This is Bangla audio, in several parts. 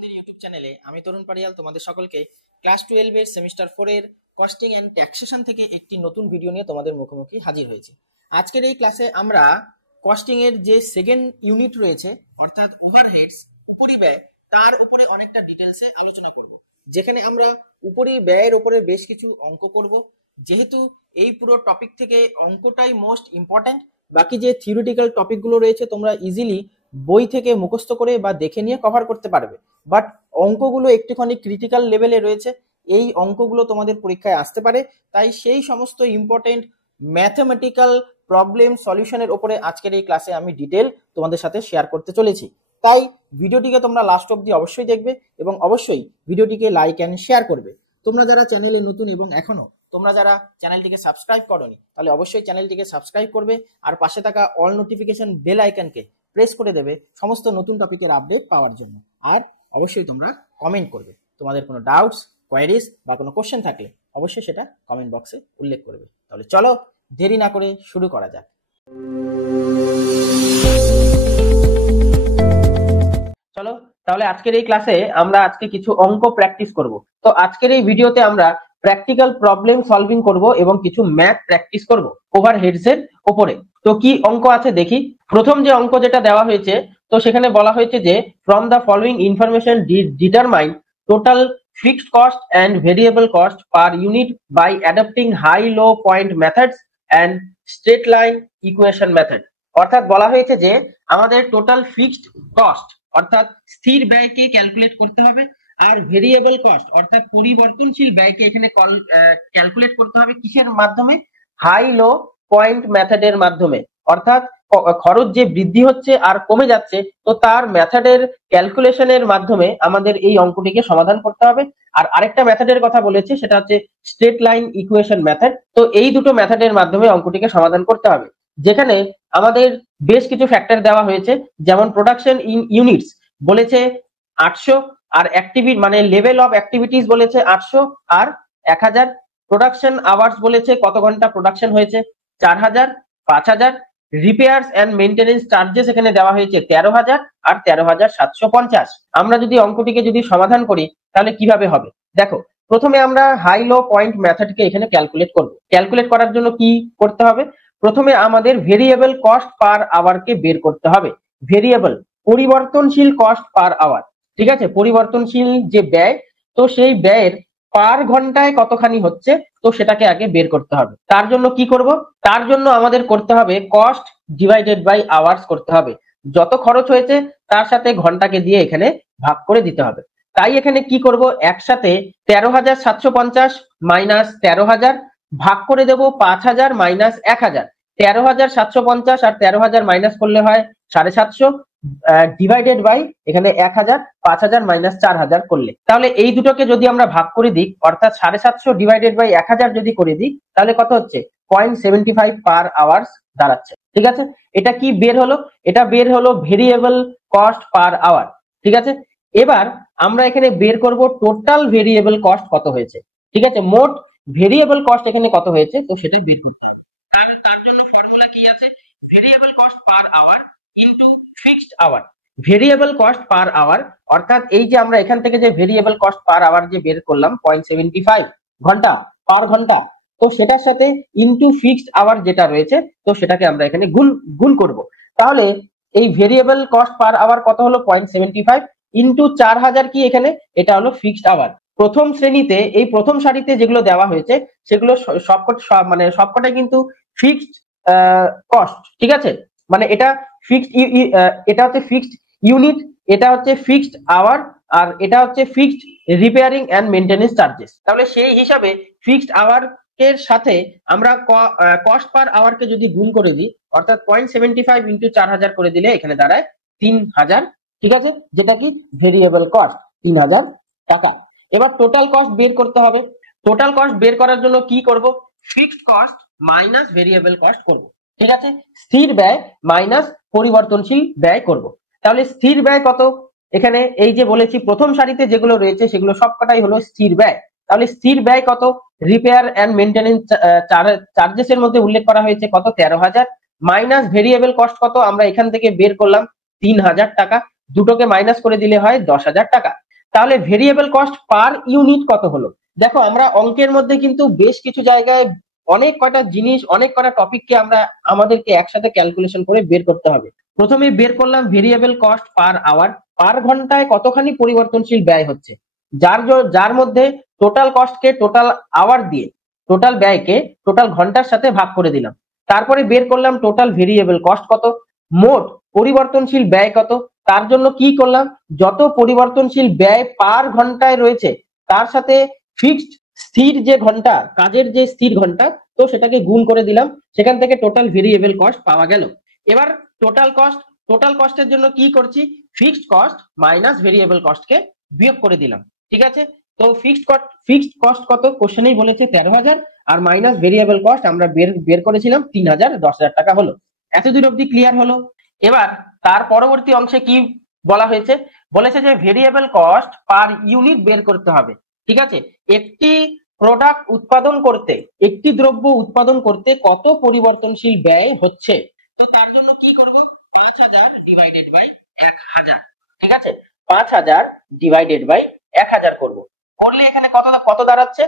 আমাদের ইউটিউব চ্যানেলে আমি তরুণ পারিয়াল তোমাদের সকলকে ক্লাস 12 এর সেমিস্টার 4 এর কস্টিং এন্ড ট্যাক্সেশন থেকে একটি নতুন ভিডিও নিয়ে তোমাদের মুখোমুখি হাজির হয়েছে। আজকের এই ক্লাসে আমরা কস্টিং এর যে সেকেন্ড ইউনিট রয়েছে অর্থাৎ ওভারহেডস উপরিব্যয় তার উপরে অনেকটা ডিটেইলসে আলোচনা করব, যেখানে আমরা উপরিব্যয়ের উপরে বেশ কিছু অঙ্ক করব। যেহেতু এই পুরো টপিক থেকে অঙ্কটাই মোস্ট ইম্পর্ট্যান্ট, বাকি যে থিওরিটিক্যাল টপিকগুলো রয়েছে তোমরা ইজিলি বই থেকে মুখস্থ করে বা দেখে নিয়ে কভার করতে পারবে, বাট অঙ্কগুলো একটুখানি ক্রিটিক্যাল লেভেলে রয়েছে। এই অঙ্কগুলো তোমাদের পরীক্ষায় আসতে পারে, তাই সেই সমস্ত ইম্পর্টেন্ট ম্যাথমেটিক্যাল প্রবলেম সলিউশনের উপরে আজকের এই ক্লাসে আমি ডিটেল তোমাদের সাথে শেয়ার করতে চলেছি। তাই ভিডিওটিকে তোমরা লাস্ট অবধি অবশ্যই দেখবে এবং অবশ্যই ভিডিওটিকে লাইক অ্যান্ড শেয়ার করবে। তোমরা যারা চ্যানেলে নতুন এবং এখনো তোমরা যারা চ্যানেলটিকে সাবস্ক্রাইব করোনি, তাহলে অবশ্যই চ্যানেলটিকে সাবস্ক্রাইব করবে আর পাশে থাকা অল নোটিফিকেশন বেল আইকনকে প্রেস করে দেবে সমস্ত নতুন টপিকের আপডেট পাওয়ার জন্য। আর অবশ্যই তোমরা কমেন্ট করবে, তোমাদের কোনো ডাউটস, কোয়ারিজ বা কোনো কোশ্চেন থাকলে অবশ্যই সেটা কমেন্ট বক্সে উল্লেখ করবে। তাহলে চলো দেরি না করে শুরু করা যাক। চলো তাহলে আজকের এই ক্লাসে আমরা আজকে কিছু অঙ্ক প্র্যাকটিস করব। তো আজকের এই ভিডিওতে আমরা প্র্যাকটিক্যাল প্রবলেম সলভিং করব এবং কিছু ম্যাথ প্র্যাকটিস করব ওভারহেডস এর উপরে। তো কি অঙ্ক আছে দেখি। প্রথম যে অঙ্ক যেটা দেওয়া হয়েছে, তো সেখানে বলা হয়েছে যে from the following information determine total fixed cost and variable cost per unit by adapting high low point methods and straight line equation method. অর্থাৎ বলা হয়েছে যে আমাদের টোটাল ফিক্সড কস্ট অর্থাৎ স্থির ব্যয়কে ক্যালকুলেট করতে হবে, আর ভেরিয়েবল কস্ট অর্থাৎ পরিবর্তনশীল ব্যয়কে এখানে ক্যালকুলেট করতে হবে কিসের মাধ্যমে? হাই লো পয়েন্ট মেথডের মাধ্যমে। অর্থাৎ খরচ যে বৃদ্ধি হচ্ছে আর কমে যাচ্ছে, তো তার মেথডের ক্যালকুলেশনের মাধ্যমে আমাদের এই অঙ্কটিকে সমাধান করতে হবে। আর আরেকটা মেথডের কথা বলেছে, সেটা হচ্ছে স্ট্রেট লাইন ইকুয়েশন মেথড। তো এই দুটো মেথডের মাধ্যমে অঙ্কটিকে সমাধান করতে হবে, যেখানে আমাদের বেশ কিছু ফ্যাক্টর দেওয়া হয়েছে। যেমন প্রোডাকশন ইন ইউনিটস বলেছে 800, আর অ্যাক্টিভিটি মানে লেভেল অফ অ্যাক্টিভিটিস বলেছে 800 আর 1000। প্রোডাকশন আওয়ার্স বলেছে কত ঘন্টা প্রোডাকশন হয়েছে 4000, 5000। রিপেয়ার্স এন্ড মেইনটেনেন্স চার্জেস এখানে দেওয়া হয়েছে 13000 আর 13750। আমরা যদি অঙ্কটিকে যদি সমাধান করি তাহলে কিভাবে হবে দেখো। প্রথমে আমরা হাই লো পয়েন্ট মেথডকে এখানে ক্যালকুলেট করব। ক্যালকুলেট করার জন্য কি করতে হবে? প্রথমে আমাদের ভেরিয়েবল কস্ট পার আওয়ারকে বের করতে হবে। ভেরিয়েবল পরিবর্তনশীল কস্ট পার আওয়ার, ঠিক আছে, পরিবর্তনশীল যে ব্যয়, তো সেই ব্যয়ের পার ঘন্টায় কতখানি হচ্ছে, তো সেটাকে আগে বের করতে হবে। তার জন্য কি করব? তার জন্য আমাদের করতে হবে কস্ট ডিভাইডেড বাই আওয়ার্স করতে হবে। যত খরচ হয়েছে তার সাথে ঘন্টাকে দিয়ে এখানে ভাগ করে দিতে হবে। তাই এখানে কি করব? একসাথে 13750 মাইনাস 13000 ভাগ করে দেব 5000 মাইনাস 1000। 13750 আর 13000 মাইনাস করলে হয় 750 ডিভাইডেড বাই এখানে 1000, 5000 মাইনাস 4000 করলে, তাহলে এই দুটোকে যদি আমরা ভাগ করে দিই, অর্থাৎ 750 ডিভাইডেড বাই 1000 যদি করে দিই, তাহলে কত হচ্ছে? 0.75 পার আওয়ার্স দাঁড়াচ্ছে। ঠিক আছে, এটা কি বের হলো? এটা বের হলো ভেরিয়েবল কস্ট পার আওয়ার। ঠিক আছে, এবার আমরা এখানে বের করব টোটাল ভেরিয়েবল কস্ট কত হয়েছে। ঠিক আছে, মোট ভেরিয়েবল কস্ট এখানে কত হয়েছে, তো সেটা বের করতে হবে। তার জন্য ফর্মুলা কি আছে? Variable cost per hour into fixed hour. ভেরিয়েবল কস্ট পার আওয়ার অর্থাৎ এই যে আমরা এখান থেকে যে ভেরিয়েবল কস্ট পার আওয়ার যে বের করলাম 0.75 ঘন্টা পার ঘন্টা, তো সেটার সাথে ইনটু ফিক্সড আওয়ার যেটা রয়েছে, তো সেটাকে আমরা এখানে গুণ করব। তাহলে এই ভেরিয়েবল কস্ট পার আওয়ার কত হলো? 0.75 ইনটু 4000 কি এখানে? এটা হলো ফিক্সড আওয়ার। প্রথম শ্রেণীতে এই প্রথম সারিতে যেগুলো দেওয়া হয়েছে সেগুলো সবকটাই কিন্তু ফিক্সড কস্ট। ঠিক আছে, মানে এটা ফিক্সড, এটা হচ্ছে ফিক্সড ইউনিট, এটা হচ্ছে ফিক্সড আওয়ার, আর এটা হচ্ছে fixed repairing and maintenance charges. তাহলে সেই হিসাবে ফিক্সড আওয়ার এর সাথে আমরা কস্ট পার আওয়ার কে যদি গুণ করে দিই, অর্থাৎ 0.75 ইনটু 4000 করে দিলে এখানে দাঁড়ায় 3000। ঠিক আছে, যেটা কি ভেরিয়েবল কস্ট 3000 টাকা। এবার টোটাল কস্ট বের করতে হবে। টোটাল কস্ট বের করার জন্য কি করব? Fixed cost minus variable cost করব। ঠিক আছে, স্থির ব্যয় মাইনাস পরিবর্তনশীল ব্যয় করব। তাহলে স্থির ব্যয় কত? এখানে এই যে বলেছি প্রথম সারিতে যেগুলো রয়েছে সেগুলো সবকটাই হলো স্থির ব্যয়। তাহলে স্থির ব্যয় কত? রিপেয়ার এন্ড মেইনটেনেন্স চার্জেস এর মধ্যে উল্লেখ করা হয়েছে কত? 13000 মাইনাস ভেরিয়েবল কস্ট কত? আমরা এখান থেকে বের করলাম 3000 টাকা। দুটোকে মাইনাস করে দিলে হয় 10000 টাকা। তাহলে ভেরিয়েবল কস্ট পার ইউনিট কত হলো? দেখো আমরা অঙ্কের মধ্যে কিন্তু বেশ কিছু জায়গায় অনেক কয়টা জিনিস, অনেক কয়টা টপিককে আমাদেরকে একসাথে ক্যালকুলেশন করে বের করতে হবে। প্রথমে বের করলাম ভেরিয়েবল কস্ট পার আওয়ার, পার ঘন্টায় কতখানি পরিবর্তনশীল ব্যয় হচ্ছে, যার মধ্যে টোটাল কস্টকে টোটাল আওয়ার দিয়ে, টোটাল ব্যয়কে টোটাল ঘন্টার সাথে ভাগ করে দিলাম। তারপরে বের করলাম টোটাল ভেরিয়েবল কস্ট কত, মোট পরিবর্তনশীল ব্যয় কত। তার জন্য কি করলাম, যত পরিবর্তনশীল ব্যয় পার ঘন্টায় রয়েছে তার সাথে ফিক্সড স্থির যে ঘন্টা, কাজের যে স্থির ঘন্টা, তো সেটাকে গুণ করে দিলাম। সেখান থেকে টোটাল ভেরিয়েবল কস্ট পাওয়া গেল। এবার টোটাল কস্টের জন্য কি করছি, ফিক্সড কস্ট মাইনাস ভেরিয়েবল কস্টকে বিয়োগ করে দিলাম। ঠিক আছে, তো ফিক্সড কস্ট কত, কোশ্চেনেই বলেছে 13,000, আর মাইনাস ভেরিয়েবল কস্ট আমরা বের করেছিলাম 3,000, 10,000 টাকা হলো। এতদূর অব্দি ক্লিয়ার হলো। এবার তার পরবর্তী অংশে কি বলা হয়েছে, বলেছে যে ভেরিয়েবল কস্ট পার ইউনিট বের করতে হবে। ঠিক আছে, একটি প্রোডাক্ট উৎপাদন করতে, একটি দ্রব্য উৎপাদন করতে কত পরিবর্তনশীল ব্যয় হচ্ছে। তো তার জন্য কি করব, 5,000 ডিভাইডেড বাই 1,000। ঠিক আছে, 5,000 ডিভাইডেড বাই 1,000 করব। করলে এখানে কত দাঁড়াচ্ছে,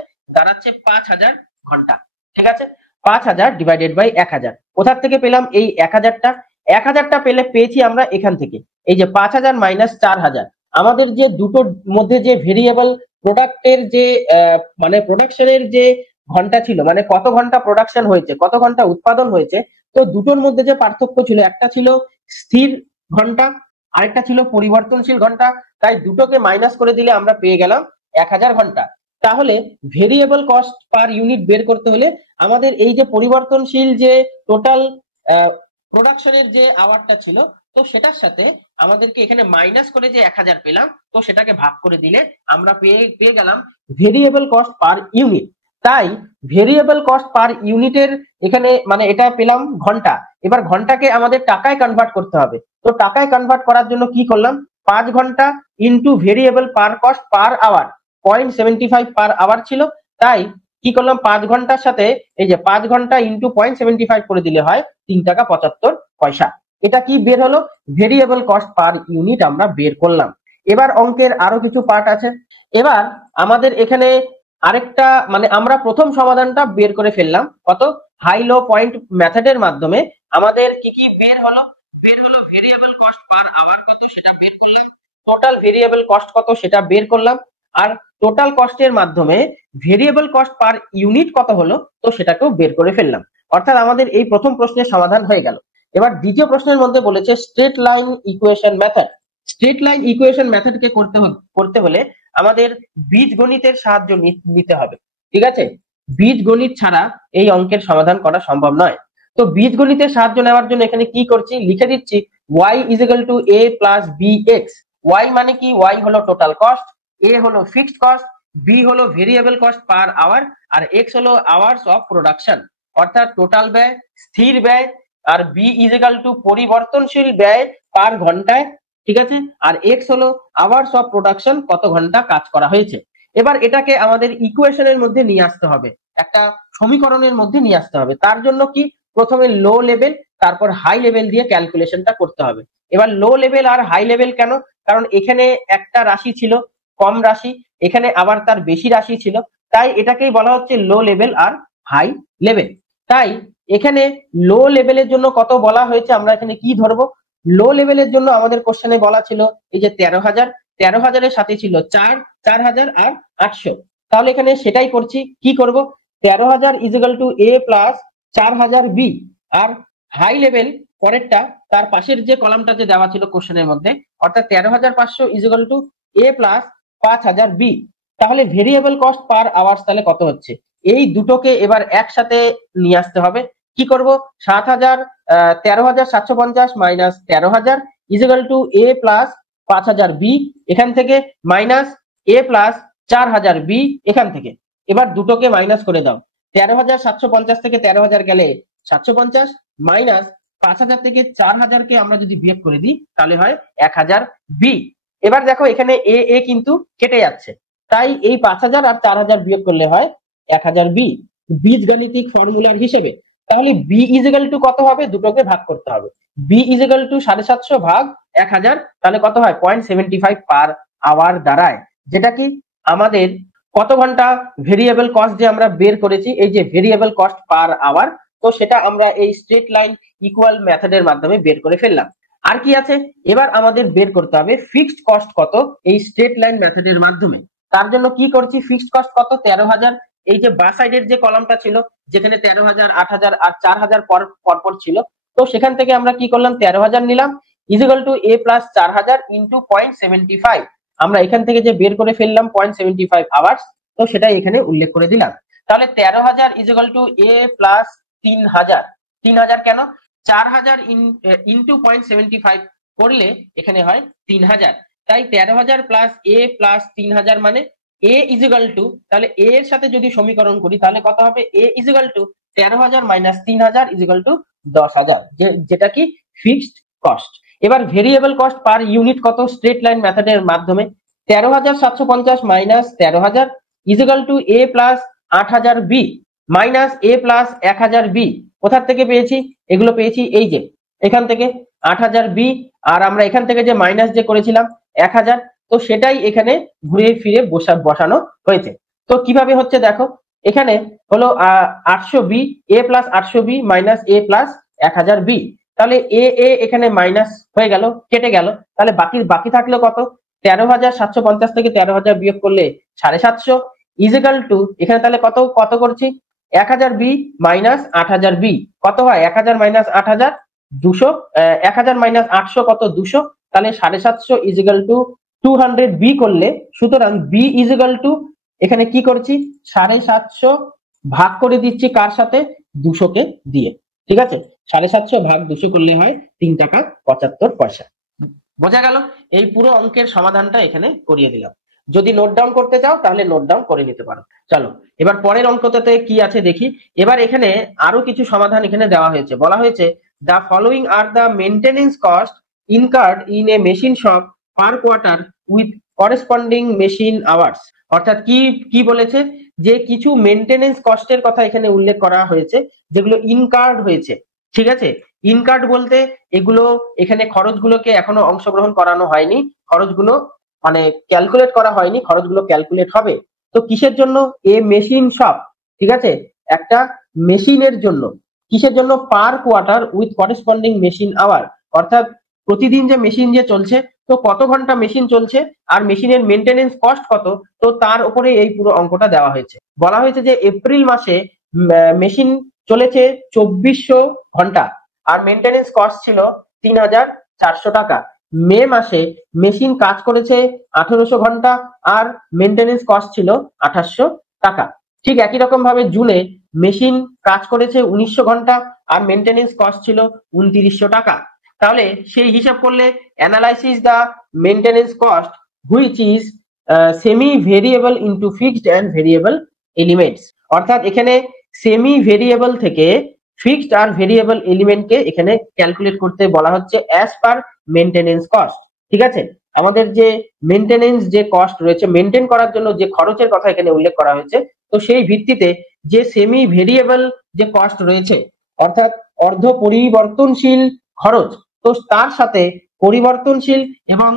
5,000 ঘন্টা। ঠিক আছে, 5,000 ডিভাইডেড বাই 1,000। কোথা থেকে পেলাম এই 1,000টা? 1,000টা পেয়েছি আমরা এখান থেকে। এই যে 5,000 মাইনাস 4,000, আমাদের যে দুটোর মধ্যে যে ভেরিয়েবল প্রোডাক্টের যে মানে প্রোডাকশনের যে ঘন্টা ছিল, মানে কত ঘন্টা প্রোডাকশন হয়েছে, কত ঘন্টা উৎপাদন হয়েছে, তো দুটোর মধ্যে যে পার্থক্য ছিল, একটা ছিল স্থির ঘন্টা, আরেকটা ছিল পরিবর্তনশীল ঘন্টা। তাই দুটোকে মাইনাস করে দিলে আমরা পেয়ে গেলাম 1,000 ঘন্টা। তাহলে ভেরিয়েবল কস্ট পার ইউনিট বের করতে হলে আমাদের এই যে পরিবর্তনশীল যে টোটাল প্রোডাকশনের যে আওয়ারটা ছিল, তো সেটার সাথে আমাদেরকে এখানে মাইনাস করে যে 1,000 পেলাম, তো সেটাকে ভাগ করে দিলে আমরা পেয়ে গেলাম ভেরিয়েবল কস্ট পার ইউনিট। তাই ভেরিয়েবল কস্ট পার ইউনিটের এখানে মানে এটা পেলাম ঘন্টা। এবার ঘন্টাকে আমাদের টাকায় কনভার্ট করতে হবে। তো টাকায় কনভার্ট করার জন্য কি করলাম, 5 ঘন্টা ইন্টু ভেরিয়েবল পার কস্ট পার আওয়ার, 0.75 পার আওয়ার ছিল। তাই কি করলাম, 5 ঘন্টার সাথে এই যে 5 ঘন্টা ইন্টু 0.75 করে দিলে হয় 3 টাকা 75 পয়সা। এটা কি বের হলো, ভেরিয়েবল কস্ট পার ইউনিট আমরা বের করলাম। এবার অঙ্কের আরো কিছু পার্ট আছে। এবার আমাদের এখানে আরেকটা মানে আমরা প্রথম সমাধানটা বের করে ফেললাম, কত, হাই লো পয়েন্ট মেথডের মাধ্যমে আমাদের কি কি বের হলো, ভেরিয়েবল কস্ট পার আওয়ার কত সেটা বের করলাম, টোটাল ভেরিয়েবল কস্ট কত সেটা বের করলাম, আর টোটাল কস্টের মাধ্যমে ভেরিয়েবল কস্ট পার ইউনিট কত হলো, তো সেটাকেও বের করে ফেললাম। অর্থাৎ আমাদের এই প্রথম প্রশ্নের সমাধান হয়ে গেল। এবার দ্বিতীয় প্রশ্নের মধ্যে বলেছে straight line equation method. Straight line equation মেথডকে করতে হলে আমাদের বীজগণিতের সাহায্য নিতে হবে। ঠিক আছে, বীজগণিত ছাড়া এই অঙ্কের সমাধান করা সম্ভব নয়। তো বীজগণিতের সাহায্য নেওয়ার জন্য এখানে কি করছি, লিখে দিচ্ছি y is equal to a plus bx। y মানে কি, y হলো টোটাল কস্ট, a হলো ফিক্সড কস্ট, b হলো ভেরিয়েবল কস্ট পার আওয়ার, আর x হলো আওয়ার্স অফ প্রোডাকশন, অর্থাৎ টোটাল ব্যয়, স্থির ব্যয়, আর b ইজ ইকুয়াল টু পরিবর্তনশীল ব্যয় পার ঘন্টায়। ঠিক আছে, আর এক্স হলো আওয়ার্স অফ প্রোডাকশন, কত ঘন্টা কাজ করা হয়েছে। এবার এটাকে আমাদের ইকুয়েশনের মধ্যে নিয়ে আসতে হবে, একটা সমীকরণের মধ্যে নিয়ে আসতে হবে। তার জন্য কি, প্রথমে লো লেভেল তারপর হাই লেভেল দিয়ে ক্যালকুলেশনটা করতে হবে। এবার লো লেভেল আর হাই লেভেল কেন, কারণ এখানে একটা রাশি ছিল কম রাশি, এখানে আবার তার বেশি রাশি ছিল, তাই এটাকেই বলা হচ্ছে লো লেভেল আর হাই লেভেল। তাই এখানে লো লেভেলের জন্য কত বলা হয়েছে, আমরা এখানে কি ধরবো, লো লেভেলের জন্য আমাদের কোশ্চেনে বলা ছিল এই যে 13,000, 13,000-এর সাথে ছিল 4,000 আর 800। তাহলে এখানে সেটাই করছি, কি করব, 13,000 is equal to a plus 4,000 b, আর হাই লেভেল পরেরটা তার পাশের যে কলামটা যে দেওয়া ছিল কোশ্চেনের মধ্যে, অর্থাৎ 13,500 is equal to a plus 5,000 b। তাহলে ভেরিয়েবল কস্ট পার আওয়ার্স তাহলে কত হচ্ছে, এই দুটোকে এবার একসাথে নিয়ে আসতে হবে। কি করব, 13,750 minus 13,000 is equal to a plus 5,000 b, এখান থেকে মাইনাস a প্লাস 4,000 b এখান থেকে। এবার দুটোকে মাইনাস করে দাও, 13,750 থেকে 13,000 গেলে 750, মাইনাস 5,000 থেকে 4,000-কে আমরা যদি বিয়োগ করে দিই তাহলে হয় 1,000 b। এবার দেখো এখানে এ কিন্তু কেটে যাচ্ছে, তাই এই 5,000 আর 4,000 বিয়োগ করলে হয় 1,000 b বীজগাণিতিক ফর্মুলার হিসেবে। তাহলে বি ইজ ইকুয়াল টু কত হবে, দুটোকে ভাগ করতে হবে, বি ইজ ইকুয়াল টু 750 ভাগ 1,000, তাহলে কত হয় 0.75 পার আওয়ার দাঁড়ায়। যেটা কি আমাদের কত ঘন্টা ভেরিয়েবল কস্ট যে আমরা বের করেছি, এই যে ভেরিয়েবল কস্ট পার আওয়ার, তো সেটা আমরা এই স্ট্রেট লাইন ইকুয়াল মেথডের মাধ্যমে বের করে ফেললাম। আর কি আছে, এবার আমাদের বের করতে হবে ফিক্সড কস্ট কত এই স্ট্রেট লাইন মেথডের মাধ্যমে। তার জন্য কি করছি, ফিক্সড কস্ট কত 13,000, এই যে বা সাইডের যে কলামটা ছিল যেখানে 13,000, 8,000 আর 4,000 পরপর ছিল, তো সেখান থেকে আমরা কি করলাম 13,000 নিলাম is equal to a plus 4,000 into 0.75। আমরা এখান থেকে যে বের করে ফেললাম 0.75 আওয়ার্স, তো সেটাই এখানে উল্লেখ করে দিলাম। তাহলে 13,000 ইজিক্যাল টু a প্লাস 3,000। 3,000 কেন, 4,000 ইন্টু 0.75 করলে এখানে হয় 3,000। তাই 13,000 প্লাস a প্লাস 3,000 মানে a ইজিক্যাল টু, তাহলে a এর সাথে যদি সমীকরণ করি তাহলে কত হবে, a is equal to 13,000 minus 3,000 is equal to 10,000, যেটা কি ফিক্সড কস্ট। এবার ভেরিয়েবল কস্ট পার ইউনিট কত স্ট্রেট লাইন মেথডের মাধ্যমে, 13,750 minus 13,000 is equal to a plus 8,000 b minus a plus 1,000 b। কোথা থেকে পেয়েছি, এগুলো পেয়েছি এই যে এখান থেকে 8,000 b, আর আমরা এখান থেকে যে মাইনাস যে করেছিলাম 1,000, তো সেটাই এখানে ঘুরে ফিরে বসানো হয়েছে। তো কিভাবে হচ্ছে দেখো, এখানে হলো 800 b, a plus 800 b minus a plus 1,000 b। তাহলে এ এখানে মাইনাস হয়ে গেল, কেটে গেল, তাহলে বাকি থাকলো কত, 13,750 থেকে 13,000 বিয়োগ করলে 750 ইজিক্যাল টু, এখানে তাহলে কত কত করছি 1,000 বি মাইনাস 8,000 বি, কত হয় 1,000 মাইনাস 8,000 200, 1,000 মাইনাস 800 কত 200, তাহলে 750 ইজিক্যাল টু 200 বি করলে, সুতরাং বি ইজিক্যাল টু এখানে কি করছি 750 ভাগ করে দিচ্ছি কার সাথে, 200 কে দিয়ে। ঠিক আছে, 750 ভাগ 200 করলে হয় 3 টাকা 75 পয়সা। বোঝা গেল, এই পুরো অঙ্কের সমাধানটা এখানে করিয়ে দিলাম। যদি নোট ডাউন করতে চাও তাহলে নোট ডাউন করে নিতে পারো। চলো এবার পরের অঙ্কটাতে কি আছে দেখি। এবার এখানে আরো কিছু সমাধান এখানে দেওয়া হয়েছে, বলা হয়েছে the following are the maintenance cost incurred in a machine shop per quarter with corresponding machine hours. অর্থাৎ কি কি বলেছে, যে কিছু মেইনটেনেন্স কস্টের কথা এখানে উল্লেখ করা হয়েছে যেগুলো ইনকার্ড হয়েছে। ঠিক আছে, ইনকার্ড বলতে এগুলো এখানে খরচগুলোকে এখনো অংশগ্রহণ করানো হয়নি, খরচগুলো মানে ক্যালকুলেট করা হয়নি, খরচগুলো ক্যালকুলেট হবে। তো কিসের জন্য, এ মেশিন শপ, ঠিক আছে, একটা মেশিনের জন্য, কিসের জন্য, per quarter with corresponding machine hour, অর্থাৎ প্রতিদিন যে মেশিন যে চলছে, তো কত ঘন্টা মেশিন চলছে আর মেশিনের মেইনটেনেন্স কস্ট কত, তো তার উপরে এই পুরো অঙ্কটা দেওয়া হয়েছে। বলা হয়েছে যে এপ্রিল মাসে মেশিন চলেছে 2400 ঘন্টা আর মেইনটেনেন্স কস্ট ছিল 3,400 টাকা। মে মাসে মেশিন কাজ করেছে 1800 ঘন্টা আর মেইনটেনেন্স কস্ট ছিল 2800 টাকা। ঠিক একই রকম ভাবে জুনে মেশিন কাজ করেছে 1900 ঘন্টা আর মেইনটেনেন্স কস্ট ছিল 2900 টাকা। তাহলে সেই হিসাব করলে analysis the maintenance cost which is semi variable into fixed and variable elements. অর্থাৎ এখানে সেমি ভেরিয়েবল থেকে ফিক্সড আর ভেরিয়েবল এলিমেন্টকে এখানে ক্যালকুলেট করতে বলা হচ্ছে অ্যাজ পার মেইনটেনেন্স কস্ট। ঠিক আছে, আমাদের যে মেইনটেনেন্স যে কস্ট রয়েছে, মেইনটেইন করার জন্য যে খরচের কথা এখানে উল্লেখ করা হয়েছে, তো সেই ভিত্তিতে যে সেমি ভেরিয়েবল যে কস্ট রয়েছে অর্থাৎ অর্ধ পরিবর্তনশীল খরচ, তো তার সাথে পরিবর্তনশীল এবং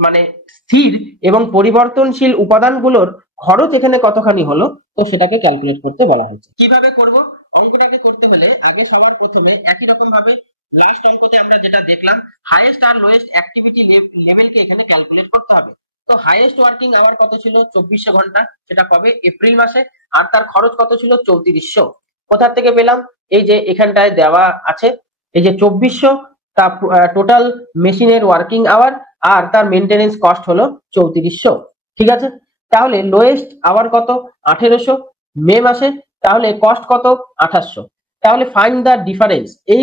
মানে স্থির এবং পরিবর্তনশীল উপাদানগুলোর খরচ এখানে কতখানি হলো, তো সেটাকে ক্যালকুলেট করতে বলা হয়েছে। কিভাবে করব, অঙ্কটাকে করতে হলে আগে সবার প্রথমে একই রকম ভাবে লাস্ট অঙ্কতে আমরা যেটা দেখলাম হাইয়েস্ট আর লোয়েস্ট অ্যাক্টিভিটি লেভেলকে এখানে ক্যালকুলেট করতে হবে। তো হাইয়েস্ট ওয়ার্কিং আওয়ার কত ছিল 2400 ঘন্টা, সেটা কবে, এপ্রিল মাসে, আর তার খরচ কত ছিল 3400। কোথা থেকে পেলাম, এই যে এখানটায় দেওয়া আছে, এই যে 2400 তা টোটাল মেশিনের ওয়ার্কিং আওয়ার আর তার মেইনটেনেন্স কস্ট হলো 3400। ঠিক আছে, তাহলে লোয়েস্ট আওয়ার কত 1800 মে মাসে, তাহলে কস্ট কত 2800। তাহলে ফাইন্ড দা ডিফারেন্স, এই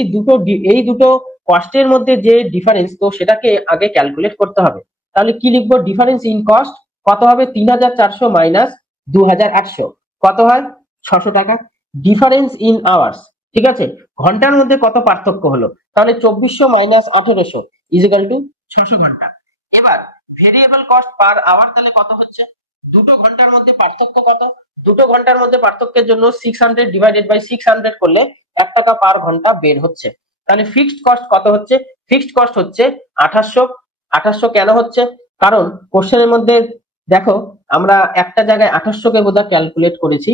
দুটো কস্টের মধ্যে যে ডিফারেন্স, তো সেটাকে আগে ক্যালকুলেট করতে হবে। তাহলে কি লিখবো, ডিফারেন্স ইন কস্ট কত হবে 3,400 মাইনাস 2,800 কত হয় 600 টাকা। ডিফারেন্স ইন আওয়ার্স, ঠিক আছে, ঘন্টার মধ্যে কত পার্থক্য হলো, তাহলে 2400 মাইনাস 1800 ইজিক্যাল টু 600 ঘন্টা। এবার ভেরিয়েবল কস্ট পার আওয়ার তাহলে কত হচ্ছে, দুটো ঘন্টার মধ্যে পার্থক্য কত, দুটো ঘন্টার মধ্যে পার্থক্যের জন্য 600 ডিভাইডেড বাই 600 করলে 1 টাকা পার ঘন্টা বের হচ্ছে। তাহলে ফিক্সড কস্ট কত হচ্ছে, ফিক্সড কস্ট হচ্ছে 2800। 2800 কেন হচ্ছে, কারণ কোশ্চেনের মধ্যে দেখো আমরা একটা জায়গায় 2800 কে বোধহয় ক্যালকুলেট করেছি।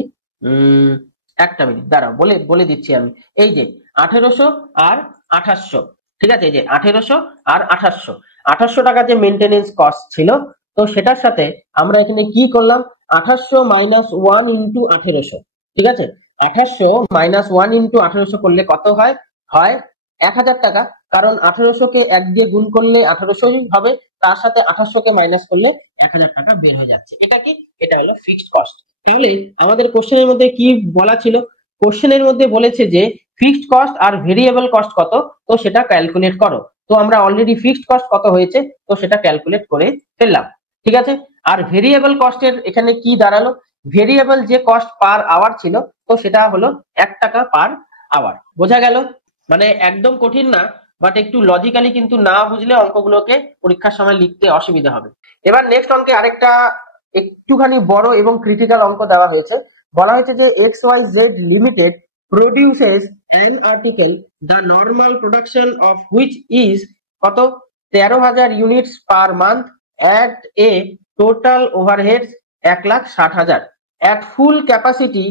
একটা মিনিট দাঁড়াও, বলে বলে দিচ্ছি আমি। এই যে 1800 আর 2800, ঠিক আছে, এই যে 1800 আর 2800 টাকা যে মেনটেনেন্স কস্ট ছিল, তো সেটার সাথে আমরা এখানে কি করলাম, 2800 মাইনাস 1 ইন্টু 1800, ঠিক আছে, 2800 মাইনাস 1 ইন্টু 1800 করলে কত হয়, হয় 1000 টাকা। কারণ 1800 কে 1 দিয়ে গুণ করলে 1800ই হবে, তার সাথে 2800 কে মাইনাস করলে 1000 টাকা বের হয়ে যাচ্ছে। এটা কি, এটা হলো ফিক্সড কস্ট। তাহলে আমাদের কোশ্চেনের মধ্যে কি বলা ছিল, কোশ্চেনের মধ্যে বলেছে যে ফিক্সড কস্ট আর ভেরিয়েবল কস্ট কত, তো সেটা ক্যালকুলেট করো। তো আমরা অলরেডি ফিক্সড কস্ট কত হয়েছে, তো সেটা ক্যালকুলেট করে ফেললাম, ঠিক আছে। আর ভেরিয়েবল কস্টের এখানে কি দাঁড়ালো, ভেরিয়েবল যে কস্ট পার আওয়ার ছিল, তো সেটা হলো 1 টাকা পার আওয়ার। বোঝা গেল? মানে একদম কঠিন না, বাট একটু লজিক্যালি কিন্তু না বুঝলে অঙ্কগুলোকে পরীক্ষার সময় লিখতে অসুবিধা হবে। এবার নেক্সট অঙ্কে আরেকটা একটুখানি বড় এবং ক্রিটিক্যাল অঙ্ক দেওয়া হয়েছে। বলা হয়েছে যে XYZ limited produces an article the normal production of which is কত, 13,000 units per month at a total overheads 1,60,000। At full capacity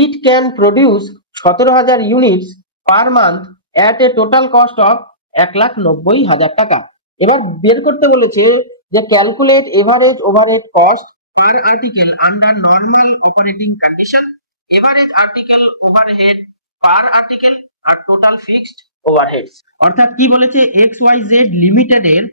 it can produce 17,000 units per month at a total cost of 1,90,000 টাকা। এবার বের করতে বলেছে যে calculate average overhead cost per article under normal operating condition, average article overhead per article আর টোটাল ফিক্সড ওভারহেডস। অর্থাৎ কি বলেছে, XYZ লিমিটেড এর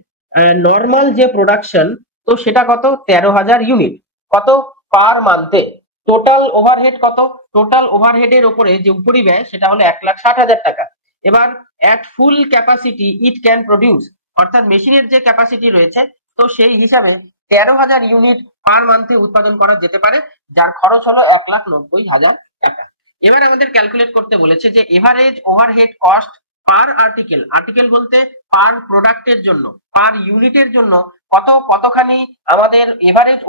নর্মাল যে প্রোডাকশন, তো সেটা কত, 13,000 ইউনিট, কত পার মান্থে, টোটাল ওভারহেড কত, টোটাল ওভারহেডের উপরে যে উপরিব্যয় সেটা হলো 1,60,000 টাকা। এবার at full capacity it can produce, অর্থাৎ মেশিনের যে ক্যাপাসিটি রয়েছে, তো সেই হিসাবে 13,000 ইউনিট পার মান্থে উৎপাদন করা যেতে পারে, যার খরচ হলো 1,90,000 টাকা। এবার আমাদের ক্যালকুলেট করতে বলেছে যে average overhead cost per article, article বলতে পার প্রোডাক্টের জন্য, পার ইউনিটের জন্য কতখানি আমাদের এভারেজ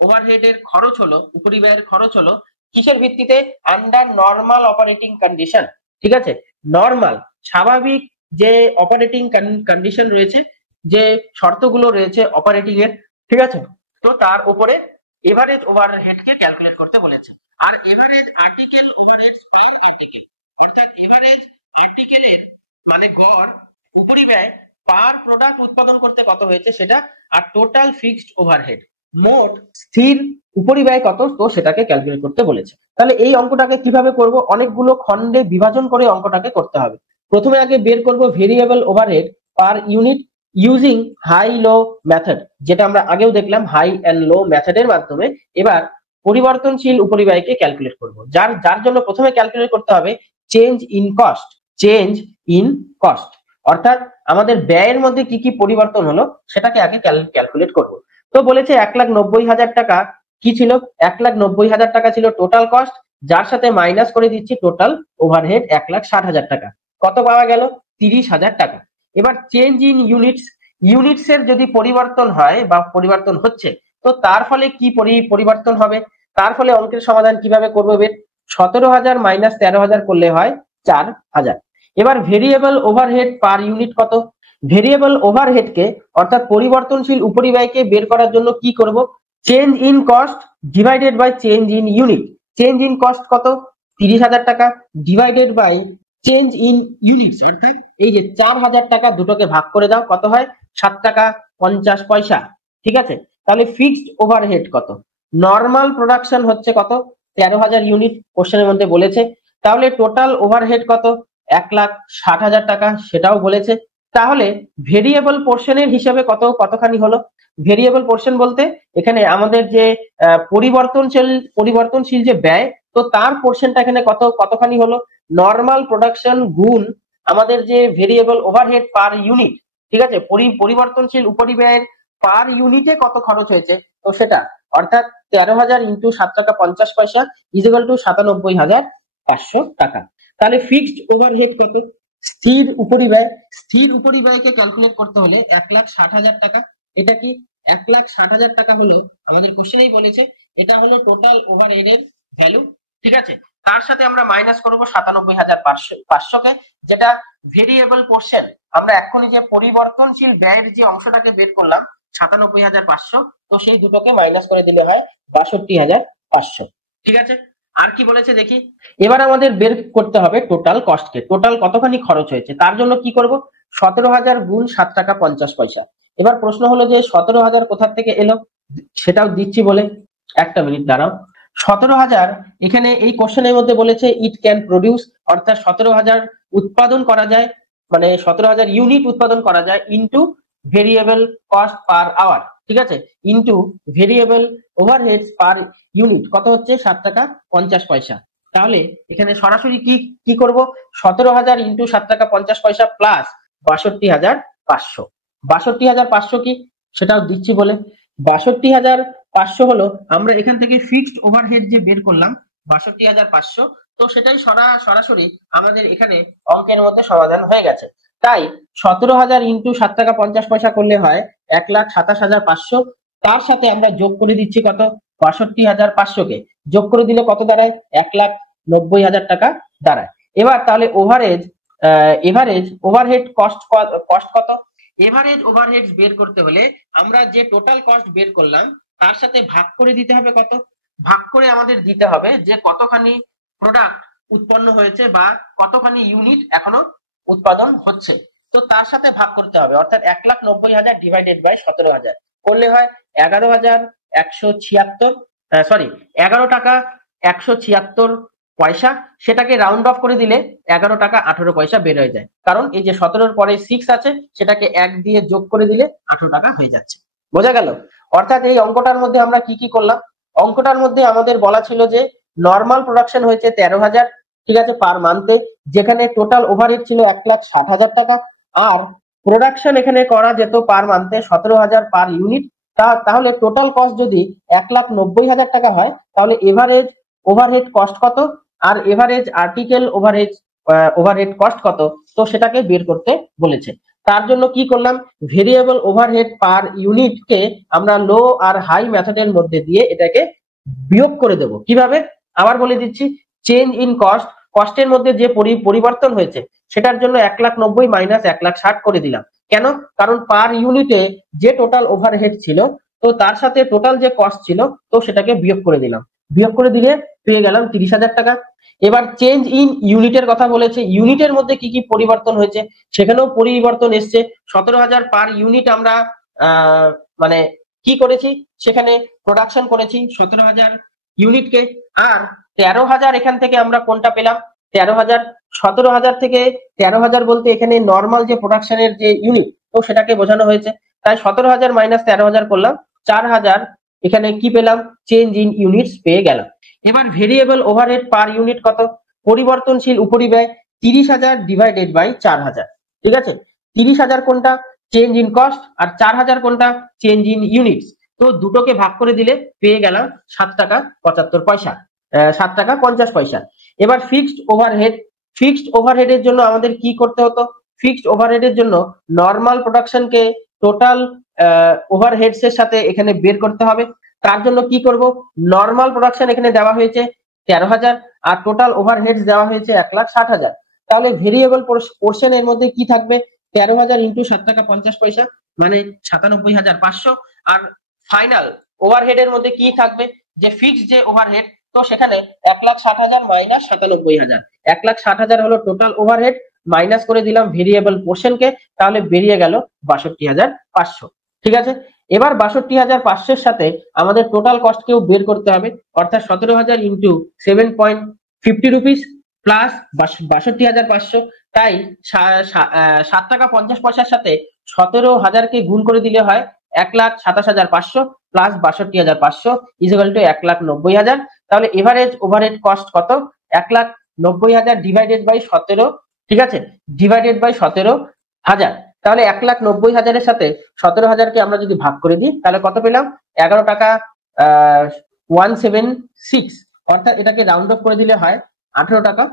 ওভারহেডের খরচ হলো, উপরিব্যয়ের খরচ হলো, কিসের ভিত্তিতে, আন্ডার নর্মাল অপারেটিং কন্ডিশন, ঠিক আছে, নর্মাল স্বাভাবিক যে অপারেটিং কন্ডিশন রয়েছে, যে শর্তগুলো রয়েছে অপারেটিং এর, ঠিক আছে, তো তার উপরে এভারেজ ওভারহেড কে ক্যালকুলেট করতে বলেছে। আর এভারেজ আর্টিকেল ওভারহেডস পার আর্টিকেল, অর্থাৎ এভারেজ আর্টিকেলের মানে গড় উপরিব্যয় পার প্রোডাক্ট উৎপাদন করতে কত হয়েছে সেটা, আর টোটাল ফিক্সড ওভারহেড মোট স্থির উপরিব্যয় কত, তো সেটাকে ক্যালকুলেট করতে বলেছে। তাহলে এই অঙ্কটাকে কিভাবে করব, অনেকগুলো খণ্ডে বিভাজন করে অঙ্কটাকে করতে হবে। প্রথমে আগে বের করব variable overhead per unit using high low method, যেটা আমরা আগেও দেখলাম হাই এন্ড লো মেথডের মাধ্যমে। এবার পরিবর্তনশীল উপরিব্যয়কে ক্যালকুলেট করব, যার যার জন্য প্রথমে ক্যালকুলেট করতে হবে change in cost, change in cost, অর্থাৎ আমাদের ব্যয়ের মধ্যে কি কি পরিবর্তন হলো সেটাকে আগে ক্যালকুলেট করব। তো বলেছে 1,90,000 টাকা কি ছিল, 1,90,000 টাকা ছিল টোটাল কস্ট, যার সাথে মাইনাস করে দিচ্ছি টোটাল ওভারহেড 1,60,000 টাকা, কত পাওয়া গেল, 30,000 টাকা। এবার চেঞ্জ ইন ইউনিটস, ইউনিটস এর যদি পরিবর্তন হয় বা পরিবর্তন হচ্ছে, তো তার ফলে কি পরিবর্তন হবে, তার ফলে অঙ্কের সমাধান কিভাবে করবো বের, 17,000 মাইনাস 13,000 করলে হয় 4,000। এবার ভেরিয়েবল ওভারহেড পার ইউনিট কত, ভেরিয়েবল ওভারহেড কে অর্থাৎ পরিবর্তনশীল উপরিব্যয়কে বের করার জন্য কি করব, change in cost divided by change in unit, change in cost কত, 30,000 টাকা, divided by change in units, অর্থাৎ এই যে 4,000 টাকা দুটোকে ভাগ করে দাও, কত হয়, 7 টাকা 50 পয়সা, ঠিক আছে। তাহলে ফিক্সড ওভারহেড কত, নর্মাল প্রোডাকশন হচ্ছে কত, 13,000 ইউনিট কোশ্চেনের মধ্যে বলেছে। তাহলে টোটাল ওভারহেড কত, 1,60,000 টাকা, সেটাও বলেছে। তাহলে ভেরিয়েবল পোর্শনের হিসাবে কতখানি হলো, ভেরিয়েবল পোর্শন বলতে এখানে আমাদের যে পরিবর্তনশীল যে ব্যয়, তো তার পোর্শনটা এখানে কতখানি হলো, নর্মাল প্রোডাকশন গুণ আমাদের যে ভেরিয়েবল ওভারহেড পার ইউনিট, ঠিক আছে, পরিবর্তনশীল উপরিব্যয়ের পার ইউনিটে কত খরচ হয়েছে, তো সেটা, অর্থাৎ 13,000 ইন্টু 7 টাকা 50 পয়সা ইজিক্যাল টু 97,500 টাকা। তাহলে ফিক্সড ওভারহেড কত, স্থির উপরিব্যয়, স্থির উপরিব্যয়কে ক্যালকুলেট করতে হলে 1,60,000 টাকা। এটা কি, 1,60,000 টাকা হলো আমাদের কোশ্চেনেই বলেছে এটা হলো টোটাল ওভারহেড এর ভ্যালু, ঠিক আছে। তার সাথে আমরা মাইনাস করবো 97,500 কে, যেটা ভেরিয়েবল পোর্শন। আমরা এখনই যে পরিবর্তনশীল ব্যয়ের যে অংশটাকে বের করলাম, 97,500। তো সেই দুটোকে মাইনাস করে দিলে হয় 62,500। ঠিক আছে, আর কি বলেছে দেখি। এবার আমাদের বের করতে হবে টোটাল কস্টকে, টোটাল কতখানি খরচ হয়েছে। তার জন্য কি করব, 17,000 গুণ 7 টাকা 50 পয়সা। এবার প্রশ্ন হলো যে 17,000 কোথা থেকে এলো, সেটাও দিচ্ছি বলে, একটা মিনিট দাঁড়াও। 17,000 এখানে এই কোশ্চেনের মধ্যে বলেছে ইট ক্যান প্রডিউস, অর্থাৎ 17,000 উৎপাদন করা যায়, মানে 17,000 ইউনিট উৎপাদন করা যায় into variable cost per hour. ঠিক আছে, into variable overheads per unit কত হচ্ছে 7 টাকা 50 পয়সা। তাহলে এখানে সরাসরি কি কি করব, 17,000 ইন্টু 7 টাকা 50 পয়সা প্লাস 62,500। 62,500 কি সেটাও দিচ্ছি বলে, 62,500 হলো আমরা এখান থেকে ফিক্সড ওভারহেড যে বের করলাম 62,500। তো সেটাই সরাসরি আমাদের এখানে অঙ্কের মধ্যে সমাধান হয়ে গেছে। তাই 17,000 ইন্টু 7 টাকা 50 পয়সা করলে হয় 1,27,500। তার সাথে আমরা যোগ করে দিচ্ছি কত, 62,500 কে যোগ করে দিলে কত দাঁড়ায়, 1,90,000 টাকা দাঁড়ায়। এবার তাহলে এভারেজ ওভারহেড কস্ট কত, এভারেজ ওভারহেড বের করতে হলে আমরা যে টোটাল কস্ট বের করলাম তার সাথে ভাগ করে দিতে হবে কত, ভাগ করে আমাদের দিতে হবে যে কতখানি প্রোডাক্ট উৎপন্ন হয়েছে বা কতখানি ইউনিট এখনো উৎপাদন হচ্ছে। তো তার সাথে ভাগ করতে হবে, অর্থাৎ 1,90,000 ডিভাইডেড বাই 17,000 করলে হয় 11,176, সরি 11 টাকা 176 পয়সা। সেটাকে রাউন্ড অফ করে দিলে 11 টাকা 18 পয়সা বের হয়ে যায়, কারণ এই যে 17-র পরে 6 আছে সেটাকে 1 দিয়ে যোগ করে দিলে 18 টাকা হয়ে যাচ্ছে। বোঝা গেল? অর্থাৎ এই অঙ্কটার মধ্যে আমরা কি কি করলাম, অঙ্কটার মধ্যে আমাদের বলা ছিল যে নর্মাল প্রোডাকশন হয়েছে 13,000, ঠিক আছে, পার মান্থে, যেখানে টোটাল ওভারহেড ছিল 1,60,000 টাকা, আর প্রোডাকশন এখানে করা যেত পার মান্থে 17,000 পার ইউনিট। তাহলে টোটাল কস্ট যদি 1,90,000 টাকা হয়, তাহলে এভারেজ ওভারহেড কস্ট কত আর এভারেজ আর্টিকেল ওভারহেড কস্ট কত, তো সেটাকে বের করতে বলেছে। তার জন্য কি করলাম, ভেরিয়েবল ওভারহেড পার ইউনিটকে আমরা লো আর হাই মেথডের মধ্যে দিয়ে এটাকে বিয়োগ করে দেবো। কিভাবে, আবার বলে দিচ্ছি। চেঞ্জ ইন কস্ট, কস্টের মধ্যে যে পরিবর্তন হয়েছে সেটার জন্য 1,90,000 মাইনাস 1,60,000 করে দিলাম। কেন, কারণ পার ইউনিটে যে টোটাল ওভারহেড ছিল তো তার সাথে টোটাল যে কস্ট ছিল তো সেটাকে বিয়োগ করে দিলাম, বিয়োগ করে দিলে পেয়ে গেলাম 30,000 টাকা। এবার চেঞ্জ ইন ইউনিটের কথা বলেছে, ইউনিটের মধ্যে কি কি পরিবর্তন হয়েছে সেখানেও পরিবর্তন এসছে। 17,000 পার ইউনিট আমরা মানে কি করেছি, সেখানে প্রোডাকশন করেছি 17,000 ইউনিটকে, আর 13,000 এখান থেকে আমরা কোনটা পেলাম, 13,000, 17,000 থেকে 13,000 বলতে এখানে নর্মাল যে প্রোডাকশনের যে ইউনিট তো সেটাকে বোঝানো হয়েছে। তাই 17,000 মাইনাস 13,000 করলাম, 4,000 এখানে কি পেলাম, চেঞ্জ ইন ইউনিটস পেয়ে গেলাম। এবার ভেরিয়েবল ওভারহেড পার ইউনিট কত, পরিবর্তনশীল উপরিব্যয় 30,000 ডিভাইডেড বাই 4,000। ঠিক আছে, 30,000 কোনটা, চেঞ্জ ইন কস্ট, আর 4,000 কোনটা, চেঞ্জ ইন ইউনিটস। তো দুটোকে ভাগ করে দিলে পেয়ে গেলাম 7 টাকা 75 পয়সা, 7 টাকা 50 পয়সা। এবার ফিক্সড ওভারহেডের জন্য আমাদের কি করতে হতো, ফিক্সড ওভারহেডের জন্য নর্মাল প্রোডাকশনকে টোটাল ওভারহেডস এর সাথে এখানে বের করতে হবে। তার জন্য কি করব, নর্মাল প্রোডাকশন এখানে দেওয়া হয়েছে 13,000 আর টোটাল ওভারহেডস দেওয়া হয়েছে 1,60,000। তাহলে ভেরিয়েবল পোর্শন এর মধ্যে কি থাকবে, 13,000 ইন্টু 7 টাকা 50 পয়সা মানে 97,500। আর ফাইনাল ওভারহেড এর মধ্যে কি থাকবে, যে ফিক্সড যে ওভারহেড তো সেখানে 1,60,000 মাইনাস 97,000, 1,60,000 হলো টোটাল ওভারহেড, মাইনাস করে দিলাম ভেরিয়েবল পোর্শনকে, তাহলে বেরিয়ে গেল 62,500। ঠিক আছে, এবার 62,500 এর সাথে আমাদের টোটাল কস্ট কেও বের করতে হবে, অর্থাৎ 17,000 ইন্টু 7.50 রুপিস প্লাস 62,500। তাই 7 টাকা 50 পয়সার সাথে 17,000 কে গুণ করে দিলে হয় 1,27,500 প্লাস 62,500 ইকুয়াল টু 1,90,000। তাহলে এভারেজ ওভারহেড কস্ট কত, 1,90,000 ডিভাইডেড বাই 17, ঠিক আছে, ডিভাইডেড বাই 17,000। তাহলে 1,90,000 এর সাথে 17,000 কে আমরা যদি ভাগ করে দিই তাহলে কত পেলাম, 11 টাকা 176, অর্থাৎ এটাকে রাউন্ড অফ করে দিলে হয় 18 টাকা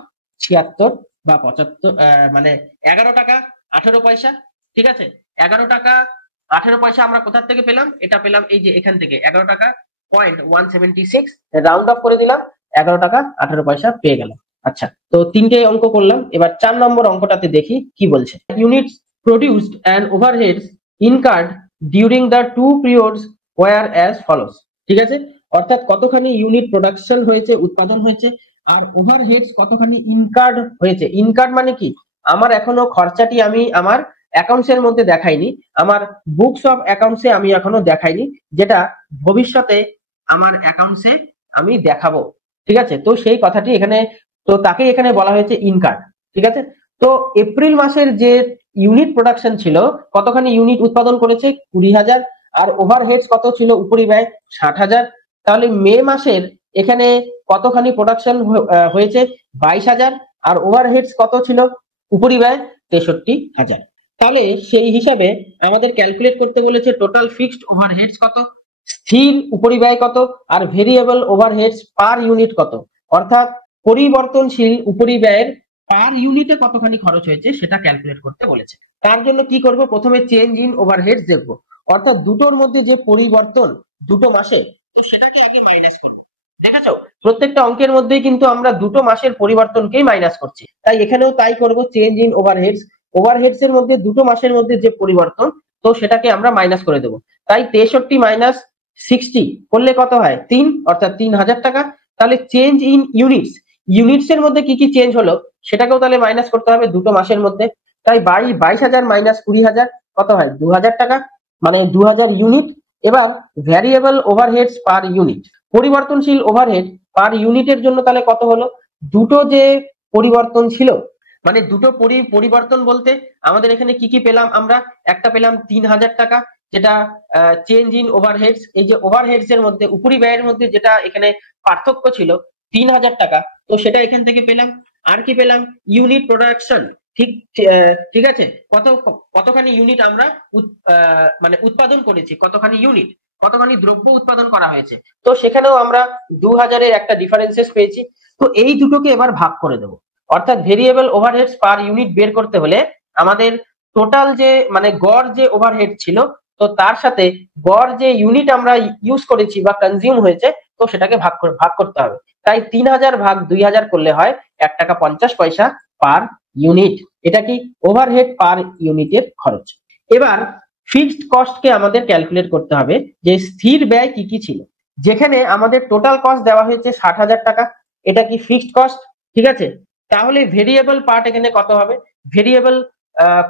76 বা 75, মানে 11 টাকা 18 পয়সা। ঠিক আছে, 11 টাকা 18 পয়সা আমরা কোথা থেকে পেলাম, এটা পেলাম এই যে এখান থেকে 11 টাকা 176, রাউন্ড অফ করে দিলাম, 11 টাকা 18 পয়সা পেয়ে গেল। আচ্ছা, তো তিনটে অঙ্ক করলাম, এবার 4 নম্বর অঙ্কটাতে দেখি কি বলছে। Units produced and overheads incurred during the two periods were as follows. ঠিক আছে, অর্থাৎ কতখানি ইউনিট প্রোডাকশন হয়েছে, উৎপাদন হয়েছে, আর ওভারহেডস কতখানি ইনকার্ড হয়েছে। ইনকার্ড মানে কি, আমার এখনো খরচাটি আমি আমার অ্যাকাউন্টস এর মধ্যে দেখাইনি, আমার বুকস অফ অ্যাকাউন্টসে আমি এখনো দেখাইনি, যেটা ভবিষ্যতে আমার অ্যাকাউন্টসে আমি দেখাবো। ঠিক আছে, তো সেই কথাটি এখানে, তো তাকে এখানে বলা হয়েছে ইনকার্ড। ঠিক আছে, তো এপ্রিল মাসের যে ইউনিট প্রোডাকশন ছিল, কতখানি ইউনিট উৎপাদন করেছে, 20,000, আর ওভারহেডস কত ছিল, উপরিব্যয় 60,000। তাহলে মে মাসের এখানে কতখানি প্রোডাকশন হয়েছে, 22,000, আর ওভারহেডস কত ছিল, উপরিব্যয় 63,000। তাহলে সেই হিসাবে আমাদের ক্যালকুলেট করতে বলেছে টোটাল ফিক্সড ওভারহেডস কত, স্থির উপরিব্যয় কত, আর ভেরিয়েবল ওভারহেডস পার ইউনিট কত, অর্থাৎ পরিবর্তনশীল উপরিব্যয়ের পার ইউনিটে কতখানি খরচ হয়েছে সেটা ক্যালকুলেট করতে বলেছে। তার জন্য কি করব, প্রথমে চেঞ্জ ইন ওভারহেডস দেখব, অর্থাৎ দুটোর মধ্যে যে পরিবর্তন দুটো মাসে, তো সেটাকে আগে মাইনাস করব। দেখেছো, প্রত্যেকটা অঙ্কের মধ্যেই কিন্তু আমরা দুটো মাসের পরিবর্তনকেই মাইনাস করছি, তাই এখানেও তাই করব, চেঞ্জ ইন ওভারহেডস, ওভারহেডস এর মধ্যে দুটো মাসের মধ্যে যে পরিবর্তন, তো সেটাকে আমরা মাইনাস করে দেব। তাই 63 মাইনাস 60 করলে কত হয়, 3, অর্থাৎ 3,000 টাকা। তাহলে চেঞ্জ ইন ইউনিটস, ইউনিটস এর মধ্যে কি কি চেঞ্জ হলো সেটাকেও তাহলে মাইনাস করতে হবে দুটো মাসের মধ্যে। তাই 22,000 মাইনাস 20,000 কত হয়, 2,000 টাকা, মানে 2,000 ইউনিট। এবার ভ্যারিয়েবল ওভারহেডস পার ইউনিট, পরিবর্তনশীল ওভারহেড পার ইউনিটের জন্য তাহলে কত হলো, দুটো যে পরিবর্তন ছিল, মানে দুটো পরিবর্তন বলতে আমাদের এখানে কি কি পেলাম, আমরা একটা পেলাম 3,000 টাকা, যেটা চেঞ্জ ইন ওভারহেডস, এই যে ওভারহেডস এর মধ্যে উপরিব্যয়ের মধ্যে যেটা এখানে পার্থক্য ছিল 3,000 টাকা, তো সেটা এখান থেকে পেলাম। আর কি পেলাম, ইউনিট প্রোডাকশন, ঠিক ঠিক আছে, কতখানি ইউনিট আমরা মানে উৎপাদন করেছি, কতখানি ইউনিট, কতখানি দ্রব্য উৎপাদন করা হয়েছে, তো সেখানেও আমরা 2,000-এর একটা ডিফারেন্সেস পেয়েছি। তো এই দুটোকে এবার ভাগ করে দেবো, অর্থাৎ ভেরিয়েবল ওভারহেডস পার ইউনিট বের করতে হলে আমাদের টোটাল যে মানে গড় যে ওভারহেড ছিল, তো তার সাথে গড় যে ইউনিট আমরা ইউজ করেছি বা কনজিউম হয়েছে, তো সেটাকে ভাগ করতে হবে। তাই 3,000 ভাগ 2,000 করলে হয় 1 টাকা 50 পয়সা পার ইউনিট। এটা কি, ওভারহেড পার ইউনিটের খরচ। এবার ফিক্সড কস্টকে আমাদের ক্যালকুলেট করতে হবে, যে স্থির ব্যয় কি কি ছিল। যেখানে আমাদের টোটাল কস্ট দেওয়া হয়েছে 60,000 টাকা, এটা কি ফিক্সড কস্ট। ঠিক আছে, তাহলে ভেরিয়েবল পার্ট এখানে কত হবে, ভেরিয়েবল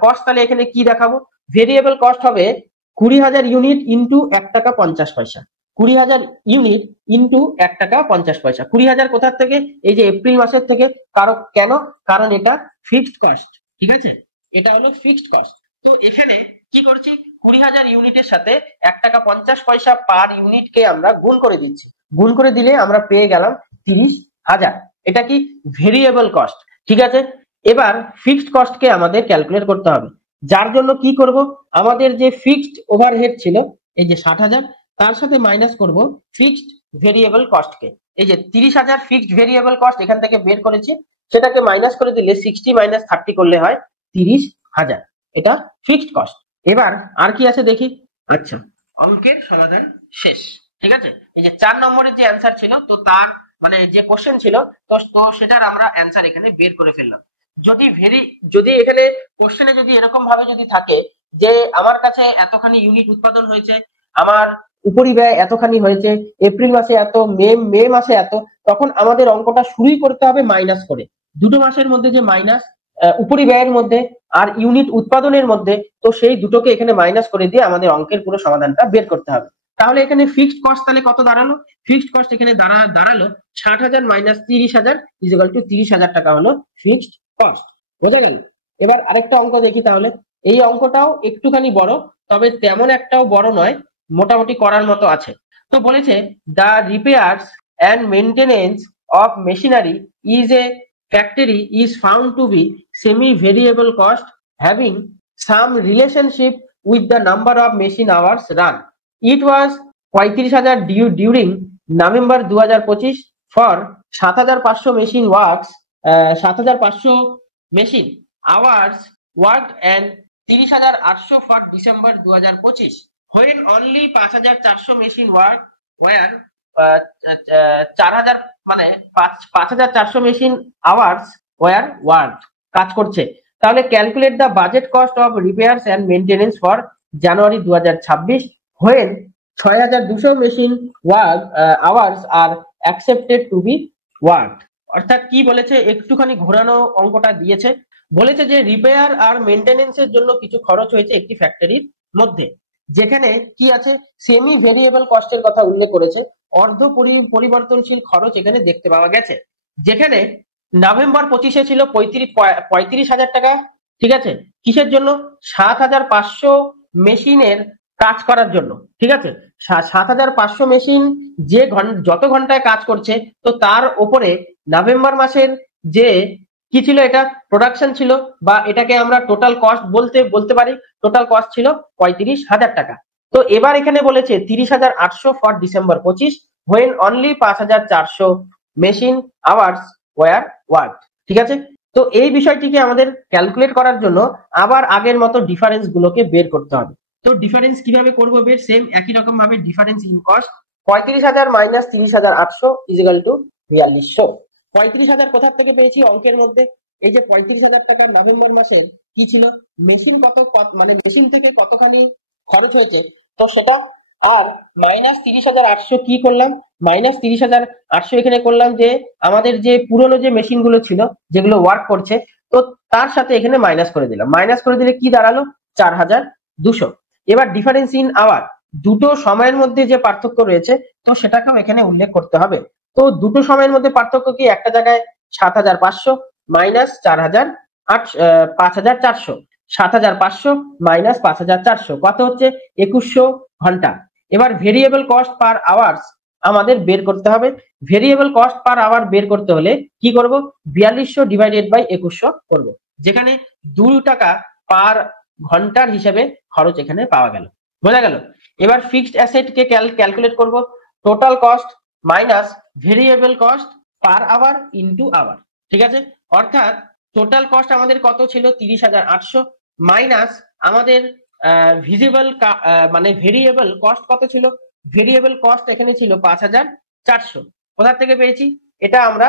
কস্ট তাহলে এখানে কি দেখাবো, ভেরিয়েবল কস্ট হবে 20,000 ইউনিট ইন্টু 1 টাকা 50 পয়সা, 20,000 ইউনিট ইন্টু 1 টাকা 50 পয়সা। 20,000 কোথার থেকে, এই যে এপ্রিল মাসের থেকে। কেন, কারণ এটা ফিক্সড কস্ট। ঠিক আছে, এটা হলো ফিক্সড কস্ট। তো এখানে কি করছি, 20,000 ইউনিটের সাথে 1 টাকা 50 পয়সা পার ইউনিটকে আমরা গুণ করে দিচ্ছি, গুণ করে দিলে আমরা পেয়ে গেলাম 30,000। এটা কি ভেরিয়েবল কস্ট। ঠিক আছে, এবার ফিক্সড কস্টকে আমাদের ক্যালকুলেট করতে হবে, যার জন্য কি করব, আমাদের যে ফিক্সড ওভারহেড ছিল এই যে 60,000, তার সাথে মাইনাস করব ফিক্সড ভেরিয়েবল কস্টকে। এই যে 30,000 ফিক্সড ভেরিয়েবল কস্ট এখান থেকে বের করেছি, সেটাকে মাইনাস করে দিলে 60 মাইনাস 30 করলে হয় 30,000। এটা ফিক্সড কস্ট। এবার আর কি আছে দেখি। আচ্ছা, অঙ্কের সমাধান শেষ। ঠিক আছে, এই যে 4 নম্বরের যে অ্যান্সার ছিল, তো তার মানে যে কোশ্চেন ছিল, তো সেটার আমরা অ্যান্সার এখানে বের করে ফেললাম। যদি এখানে কোশ্চেনে যদি এরকম ভাবে যদি থাকে যে আমার কাছে এতখানি ইউনিট উৎপাদন হয়েছে, আমার উপরিব্যয় এতখানি হয়েছে, এপ্রিল মাসে এত, মে মাসে এত, তখন আমাদের অঙ্কটা শুরুই করতে হবে মাইনাস করে। দুটো মাসের মধ্যে যে মাইনাস, উপরিব্যয়ের মধ্যে আর ইউনিট উৎপাদনের মধ্যে, তো সেই দুটোকে এখানে মাইনাস করে দিয়ে আমাদের অঙ্কের পুরো সমাধানটা বের করতে হবে। তাহলে এখানে ফিক্সড কস্ট তাহলে কত দাঁড়ালো, ফিক্সড কস্ট এখানে দাঁড়ালো 60,000 মাইনাস 30,000 ইকুয়াল টু 30,000 টাকা হলো ফিক্সড কস্ট। বোঝা গেল। এবার আরেকটা অঙ্ক দেখি তাহলে। এই অঙ্কটাও একটুখানি বড়, তবে তেমন একটাও বড় নয়, মোটামুটি করার মতো আছে। তো বলেছে the repairs and maintenance of machinery is a factory is found to be semi-variable cost having some relationship with the number of machine hours run. It was 35,000 during November 2025 for 7,500 machine works, 7,500 machine hours worked and 30,800 for December 2025 when only 5,400 machine work were 4,000 মানে 5,400 মেশিন আওয়ার্স ওয়ার ওয়ার্ক কাজ করছে। তাহলে calculate the budget cost of repairs and maintenance for January 2026 when 6200 machine work hours are accepted to be worked. অর্থাৎ কি বলেছে, একটুখানি ঘোরানো অঙ্কটা দিয়েছে, বলেছে যে রিপেয়ার আর মেনটেনেন্সের জন্য কিছু খরচ হয়েছে একটি ফ্যাক্টরির মধ্যে, যেখানে কি আছে সেমি ভেরিয়েবল কস্টের কথা উল্লেখ করেছে, অর্ধ পরিবর্তনশীল খরচ এখানে দেখতে পাওয়া গেছে, যেখানে নভেম্বর 25-এ ছিল 35,000 টাকা। ঠিক আছে, কিসের জন্য? 7,500 মেশিনের কাজ করার জন্য। ঠিক আছে, 7,500 মেশিন যে যত ঘন্টায় কাজ করছে, তো তার উপরে নভেম্বর মাসের যে কি ছিল, এটা প্রোডাকশন ছিল, বা এটাকে আমরা টোটাল কস্ট বলতে পারি। টোটাল কস্ট ছিল 35,000 টাকা। তো এবার এখানে বলেছে 30,800 for December 25 when only 5,400 machine hours were worked. ঠিক আছে, তো এই বিষয়টিকে আমাদের ক্যালকুলেট করার জন্য আবার আগের মতো ডিফারেন্স গুলোকে বের করতে হবে। তো ডিফারেন্স কিভাবে করবো বের? সেম একই রকম ভাবে difference in cost 35,000 minus 30,800 is equal to 4200। 35,000 কোথা থেকে পেয়েছি? অঙ্কের মধ্যে এই যে 35,000 টাকা নভেম্বর মাসের কি ছিল, মেশিন মানে মেশিন থেকে কতখানি খরচ হয়েছে, তো সেটা। আর মাইনাস 30,800 কি করলাম? মাইনাস 30,800 এখানে করলাম যে আমাদের যে পুরনো যে মেশিন গুলো ছিল, যেগুলো ওয়ার্ক করছে, তো তার সাথে এখানে মাইনাস করে দিলাম। মাইনাস করে দিলে কি দাঁড়ালো? 4,200। এবার ডিফারেন্স ইন আওয়ার, দুটো সময়ের মধ্যে যে পার্থক্য রয়েছে, তো সেটাকেও এখানে উল্লেখ করতে হবে। তো দুটো সময়ের মধ্যে পার্থক্য কি? একটা জায়গায় 7,500 মাইনাস 5,400, 7,500 মাইনাস 5,400 কত হচ্ছে? 2,100 ঘন্টা। এবার ভেরিয়েবল কস্ট পার আওয়ার্স আমাদের বের করতে হবে। ভেরিয়েবল কস্ট পার আওয়ার বের করতে হলে কি করব? 4200 ডিভাইডেড বাই 2,100 করব, যেখানে 2 টাকা পার ঘন্টার হিসেবে খরচ এখানে পাওয়া গেল। বোঝা গেল? এবার ফিক্সড অ্যাসেট কে ক্যালকুলেট করব। Total cost minus variable cost per hour into hour. ঠিক আছে, অর্থাৎ টোটাল কস্ট আমাদের কত ছিল? 30,800 মাইনাস আমাদের ভিজিবল মানে ভেরিয়েবল কস্ট কত ছিল? ভেরিয়েবল কস্ট এখানে ছিল 5,400। কোথা থেকে পেয়েছি? এটা আমরা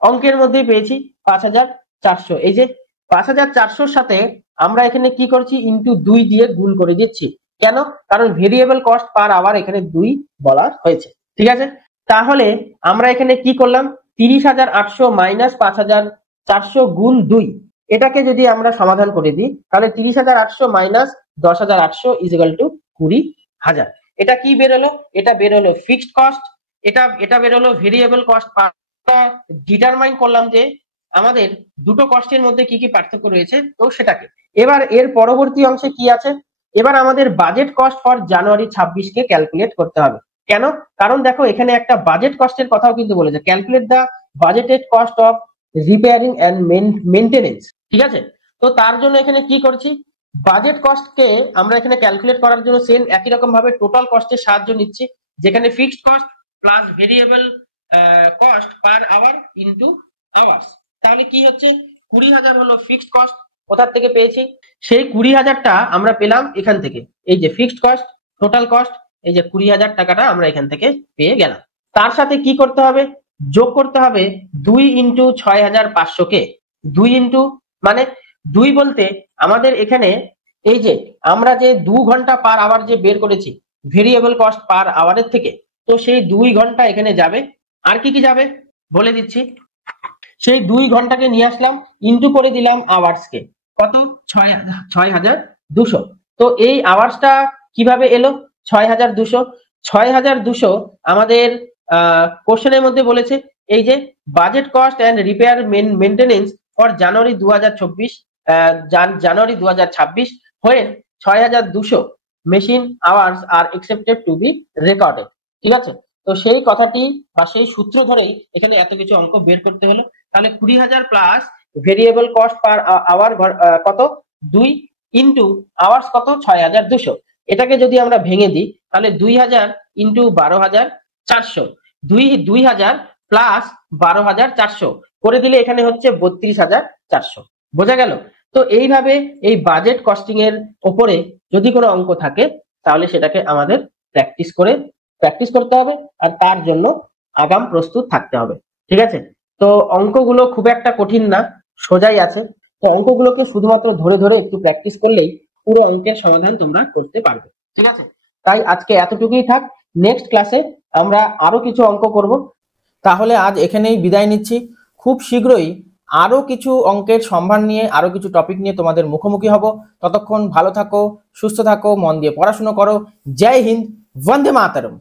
অঙ্কের মধ্যেই পেয়েছি 5,400। এই যে 5,400-র সাথে আমরা এখানে কি করছি? ইনটু 2 দিয়ে গুণ করে দিচ্ছি। কেন? কারণ ভেরিয়েবল কস্ট পার আওয়ার এখানে 2 বলা হয়েছে। ঠিক আছে, তাহলে আমরা এখানে কি করলাম? 30,800 মাইনাস 5,400 গুণ 2, এটাকে যদি আমরা সমাধান করে দিই, তাহলে 30,800 মাইনাস 10,800 ইজিক্যাল টু 20,000। এটা কি বেরোলো? এটা বেরোলো ফিক্সড কস্ট, এটা বেরোলো ভেরিয়েবল কস্ট। ডিটারমাইন করলাম যে আমাদের দুটো কস্টের মধ্যে কি কি পার্থক্য রয়েছে, তো সেটাকে। এবার এর পরবর্তী অংশে কি আছে? এবার আমাদের budget cost for January 26 K calculate করতে হবে। কেন? কারণ দেখো এখানে একটা বাজেট কস্টের কথাও কিন্তু বলেছে, calculate the budgeted cost of repairing and maintenance. ঠিক আছে, তো তার জন্য এখানে কি করছি? বাজেট কস্ট কে আমরা এখানে ক্যালকুলেট করার জন্য সেম একই রকম ভাবে টোটাল কস্টের সাহায্য নিচ্ছি, যেখানে fixed cost plus variable cost per hour into hours. তাহলে কি হচ্ছে? 20,000 হলো ফিক্সড কস্ট। কোথা থেকে পেয়েছি? সেই 20,000টা আমরা পেলাম এখান থেকে। এই যে ফিক্সড কস্ট, টোটাল কস্ট, এই যে 20,000 টাকাটা আমরা এখান থেকে পেয়ে গেলাম। তার সাথে কি করতে হবে? যোগ করতে হবে 2 ইন্টু 6,500 কে। 2 ইন্টু মানে 2 বলতে আমাদের এখানে এই যে আমরা যে 2 ঘন্টা পার আওয়ার যে বের করেছি ভেরিয়েবল কস্ট পার আওয়ারের থেকে, তো সেই 2 ঘন্টা এখানে যাবে। আর কি কি যাবে বলে দিচ্ছি। সেই 2 ঘন্টাকে নিয়ে আসলাম, ইন্টু করে দিলাম আওয়ার্সকে। কত? 6,200। তো এই আওয়ার্সটা কিভাবে এলো? 6,200। 6,200 আমাদের কোশ্চেনের মধ্যে বলেছে এই যে budget cost and repair maintenance for January 2024 January 2026 হয়ে 6,200 machine hours are expected to be recorded. ঠিক আছে, তো সেই কথাটি বা সেই সূত্র ধরেই এখানে এত কিছু অঙ্ক বের করতে হলো। তাহলে 20,000 plus variable cost per hour কত? 2 ইন্টু আওয়ার্স কত? 6,200। এটাকে যদি আমরা ভেঙে দিই, তাহলে 2,000 ইন্টু 12,400, 2,000 প্লাস 12,400 করে দিলে এখানে হচ্ছে 32,400। বোঝা গেল? তো এইভাবে এই বাজেট কস্টিং এর উপরে যদি কোনো অঙ্ক থাকে, তাহলে সেটাকে আমাদের প্র্যাকটিস করতে হবে, আর তার জন্য আগাম প্রস্তুত থাকতে হবে। ঠিক আছে, তো অঙ্কগুলো খুব একটা কঠিন না, সোজাই আছে। তো অঙ্কগুলোকে শুধুমাত্র ধরে ধরে একটু প্র্যাকটিস করলেই পুরো অঙ্কের সমাধান তোমরা করতে পারবে। ঠিক আছে, তাই আজকে এতটুকুই থাক। নেক্সট ক্লাসে আমরা আরো কিছু অঙ্ক করব। তাহলে আজ এখানেই বিদায় নিচ্ছি। খুব শীঘ্রই আরো কিছু অঙ্কের সম্ভার নিয়ে, আরো কিছু টপিক নিয়ে তোমাদের মুখোমুখি হব। ততক্ষণ ভালো থাকো, সুস্থ থাকো, মন দিয়ে পড়াশোনা করো। জয় হিন্দ, বন্দে মাতরম।